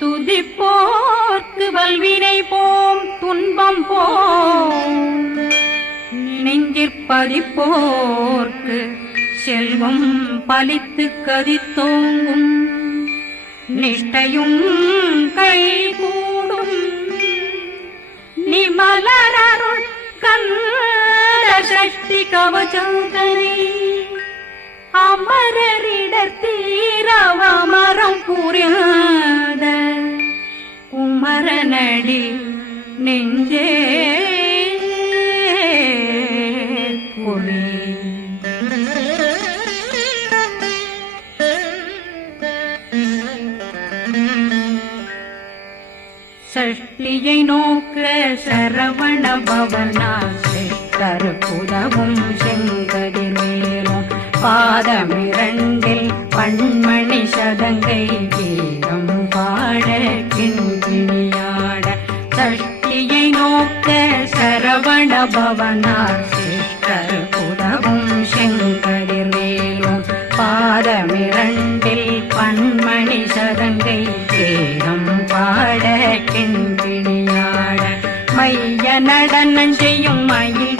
துதிப்போர்க்கு வல்வினை போம் துன்பம் போம். நினைஞ்சிற்பதிப்போர்க்கு செல்வம் பலித்து கதித்தோங்கும். நிஷ்டையும் கை கூடும் நிமலரருள் கந்த சக்தி கவச்சந்தனை அமரரிடர் தீரவமரம் புரியாத குமரனடி நெஞ்சே குழி சஷ்டியை நோக்க சரவண பவனா சிஷ்டர் புதவும் செங்கதிர் மேலும் பாதமிரண்டில் பண்மணி சதங்கை கீதம் பாட கிண்கிணியாட சஷ்டியை நோக்க சரவண பவனார் சிஷ்டர் புதவும் செங்கதிர் மேலும் பாதமிரண்டில் பண்மணி சதங்கை கீதம் பாட கிண்கிணியாட மைய நடனம் செய்யும் மயில்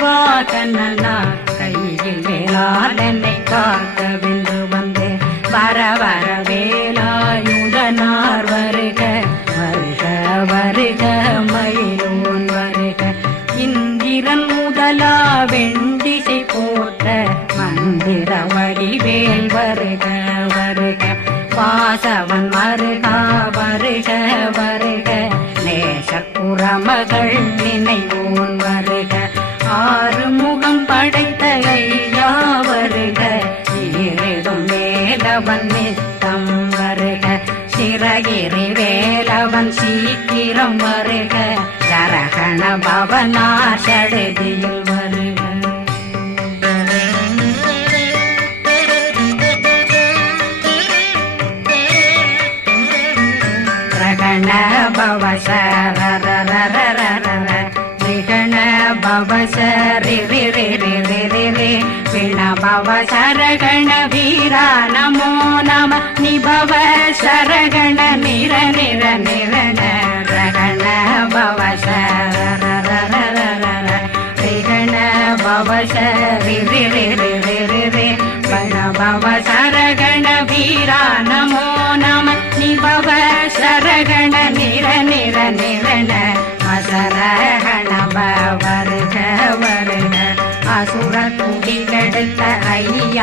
வாசவன் மருகா வருக வருக. நேசக்குறமகள் நினைவோன் வருக. ஆறு முகம் படைத்த ஐயா வருக இருடும் வேலவன் நித்தம் வருக. சிறகிரி வேலவன் சீக்கிரம் வருக. சரகண பவனா சடுதியில் பவ சரி ரி ரி ரி ரி ரி ரி விண பவ சரகண வீரா நமோ நம நிபவ சரகண நிர நிர நிரண ரகண பவ சரரரரரர ரிகண பவ சரி ரி ரி ரி ரி ரி ரி வண பவ சரகண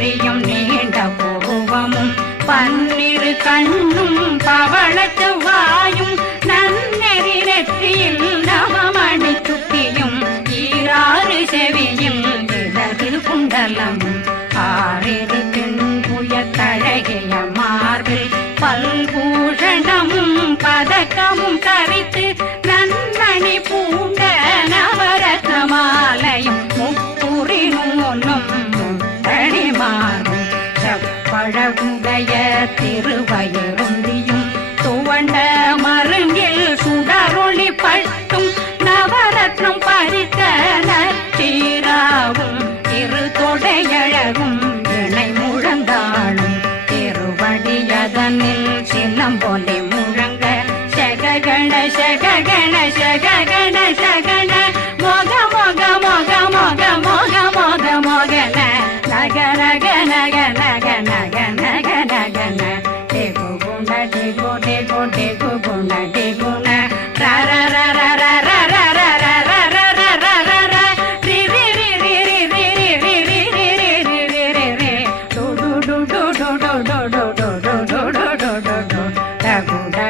நெற்றியும் நீண்ட பூவமும் பன்னிரு கண்ணும் பவளத்து வாய்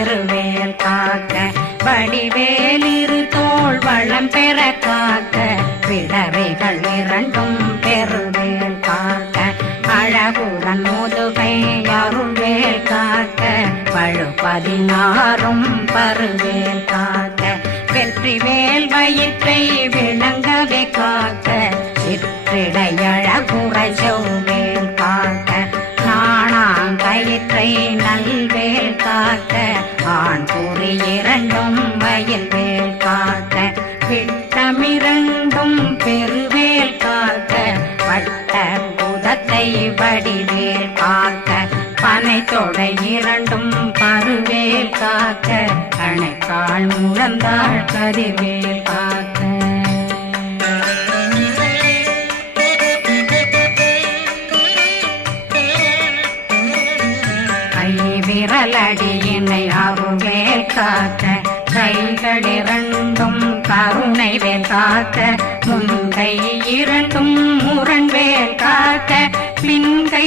திருவேல் காக்க வடிவேலிரு தோல் வளம் பெற காக்க பிடவைகள் இரண்டும் பெருவேல் காக்க. அழகுடன் முதுகை அருள்வேல் காக்க பழு பதினாறும் பருவேல் காக்க. வெற்றி வேல் வயிற்றை விளங்கவே காக்க சிற்றிடையழகுற செவ்வேல் காக்க அணைக்காள் முழந்தாள் கதிர்வேல் காக்க. கை விரலடியினை அருவேல் காக்க கைகள் இரண்டும் கருணை வேல் காக்க முன்கை இரண்டும் முரண்வேல் காக்க பின்கை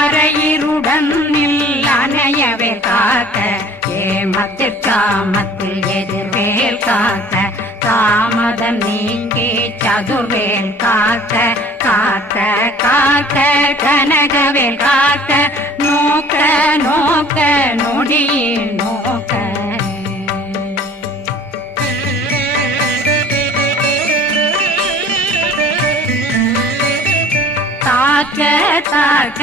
அரையிருடன் அணையவே காக்க ஏமத்தில் காமத்தில் எதிர்வேல் காக்க தாமதம் நீங்கி சதுர்வேல் காக்க காக்க காக்க கனகவேல் காக்க நோக்க நோக்க நொடியில் நோக்க. தாக்க தாக்க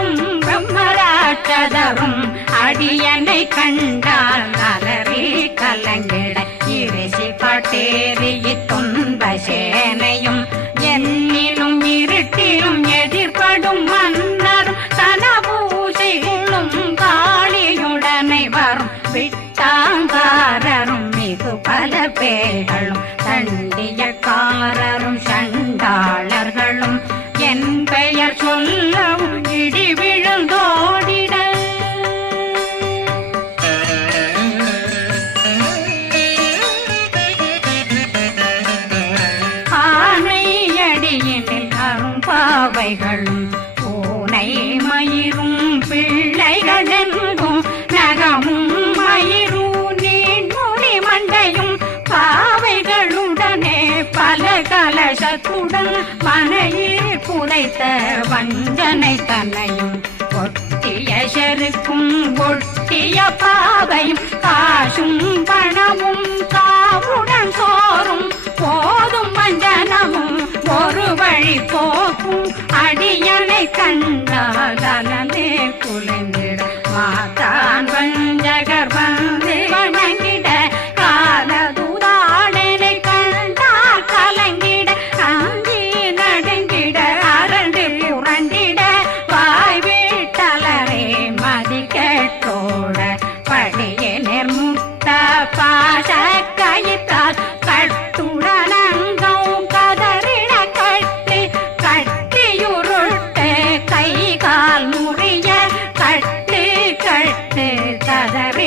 பிரம்மராட்சதரும் அடியனை கண்டால் அலறி கலங்கிட இறைசி பட்டேறி துன்ப சேனையும் என்னிலும் இருட்டிலும் எதிர்படும் மன்னரும் தனபூசைகளும் காளியுடனை வரும். விட்டாங்காரரும் மிகு பல பேர்கள் பாவையும் காசும் பணமும் காவுடன் சோறும். போதும் மஞ்சனமும் ஒரு வழி போக்கும். அடியனை கண்டால் அலந்தே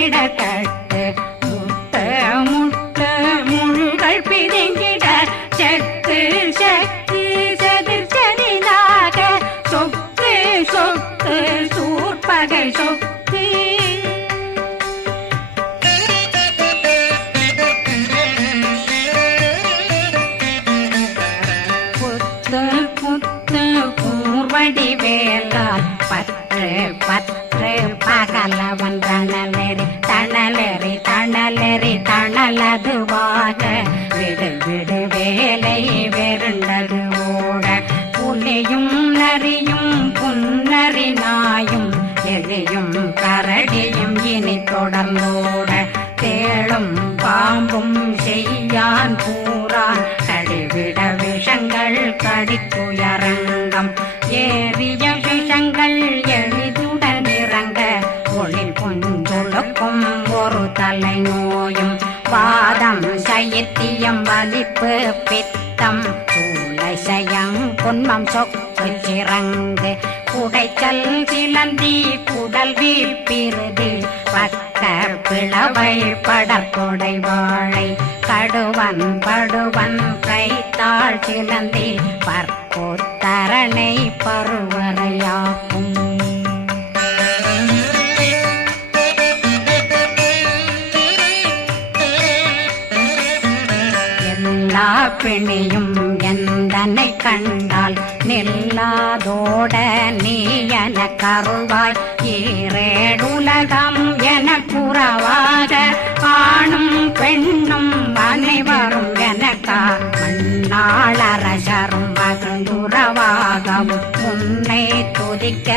ಬೇಡಕ புன்னறியும் நரியும் புன்னரி நாயும் எலியும் கரடியும் இனி தொடர்ந்தோட தேளும் பாம்பும் செய்யான் கூறான். கடிவிட விஷங்கள் கடித்துயரங்கம். ஏறிய விஷங்கள் எளிதுடன் இறங்க. ஒளில் புஞ்சொழுக்கும் ஒரு தலை நோயும். பாதம் சயத்தியம் வலிப்பு பித்தம். சூளை சயம் பொன்மம் சொக்க சிறங்கு குடைச்சல் சிலந்தி குடல் வீழ்பிருதி பக்க பிளவை படற்கொடை வாழை கடுவன் படுவன் கைத்தாள் சிலந்தி பற்போத்தரணை பருவரையாக்கும் எல்லா பிணியும் நில்லாதோட நீ என கருவாய். ஈரேடுலகம் என புறவாக ஆணும் பெண்ணும் அனைவரும் எனக்கா. மண்ணாளரசரும் மகிழ்ந்துறவாகவும் உன்னை துதிக்க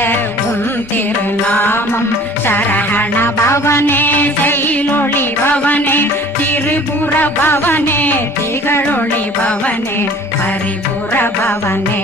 உன் திருநாமம் சரகண பவனே செயலொளி பவனே திரிபுர பவனே திகழொளி பவனே பரிபுர பவனே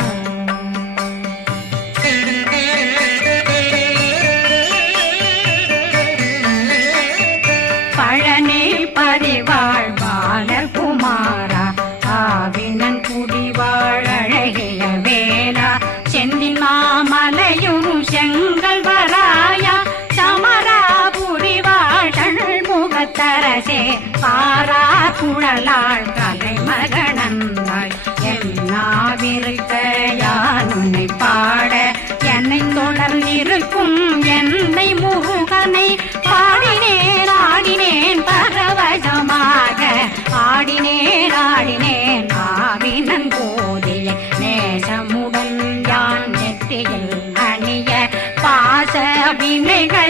அவினைகள்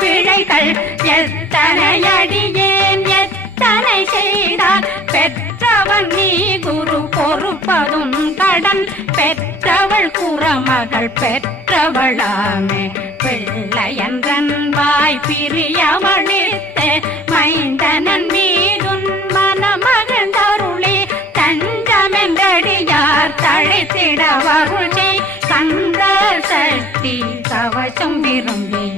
பிழைகள் எத்தனை அடியேன் எத்தனை செய்தால் பெற்றவன் நீ குரு பொறுப்பதும் கடன். பெற்றவள் குறமகள் பெற்றவளாமே பிள்ளையன்றன் வாய் பிரியவழித்த மைந்தனன் மீதுன் மனமகந்தருளே தஞ்சமென்றடியார் தழைத்திட வருளே கந்த சக்தி கவசம் விரும்பிய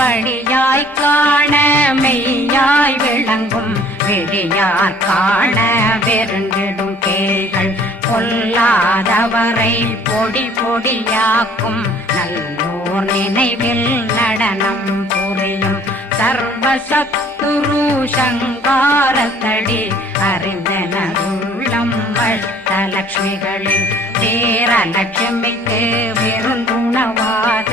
படியாய் காண மெய்யாய் விளங்கும் விழியார் காண வெருண்டிடும் கேள்கள் பொல்லாதவரை பொடி பொடியாக்கும் நல்லோர் நினைவில் நடனம் புரியும் சர்வசத்துரு சங்காரத்தடி அறிந்தனருள்ளம் தேர லட்சுமிக்கு விருந்துணவாத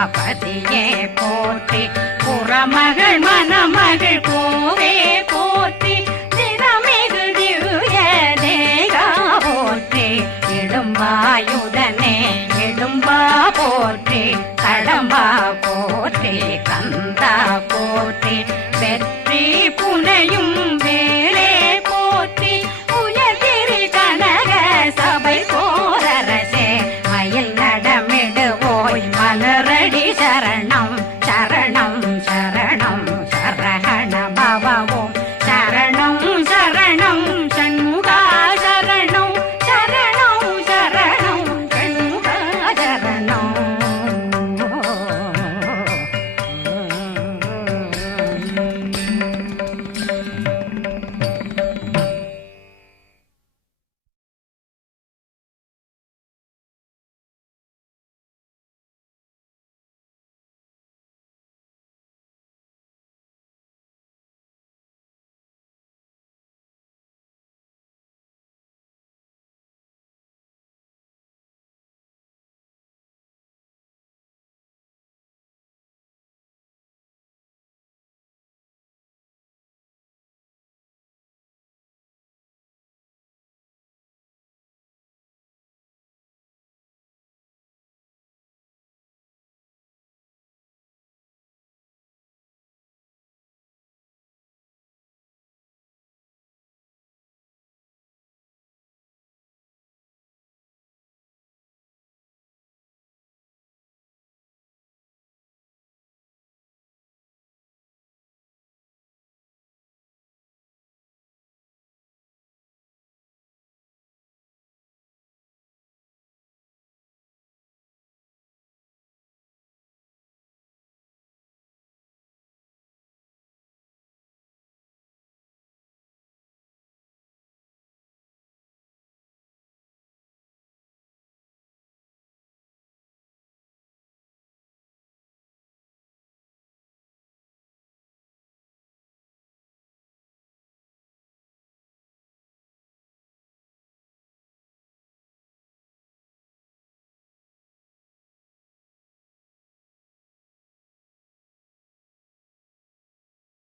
சேராபதியே போற்றி. புறமகள் மணமகள் போவே போ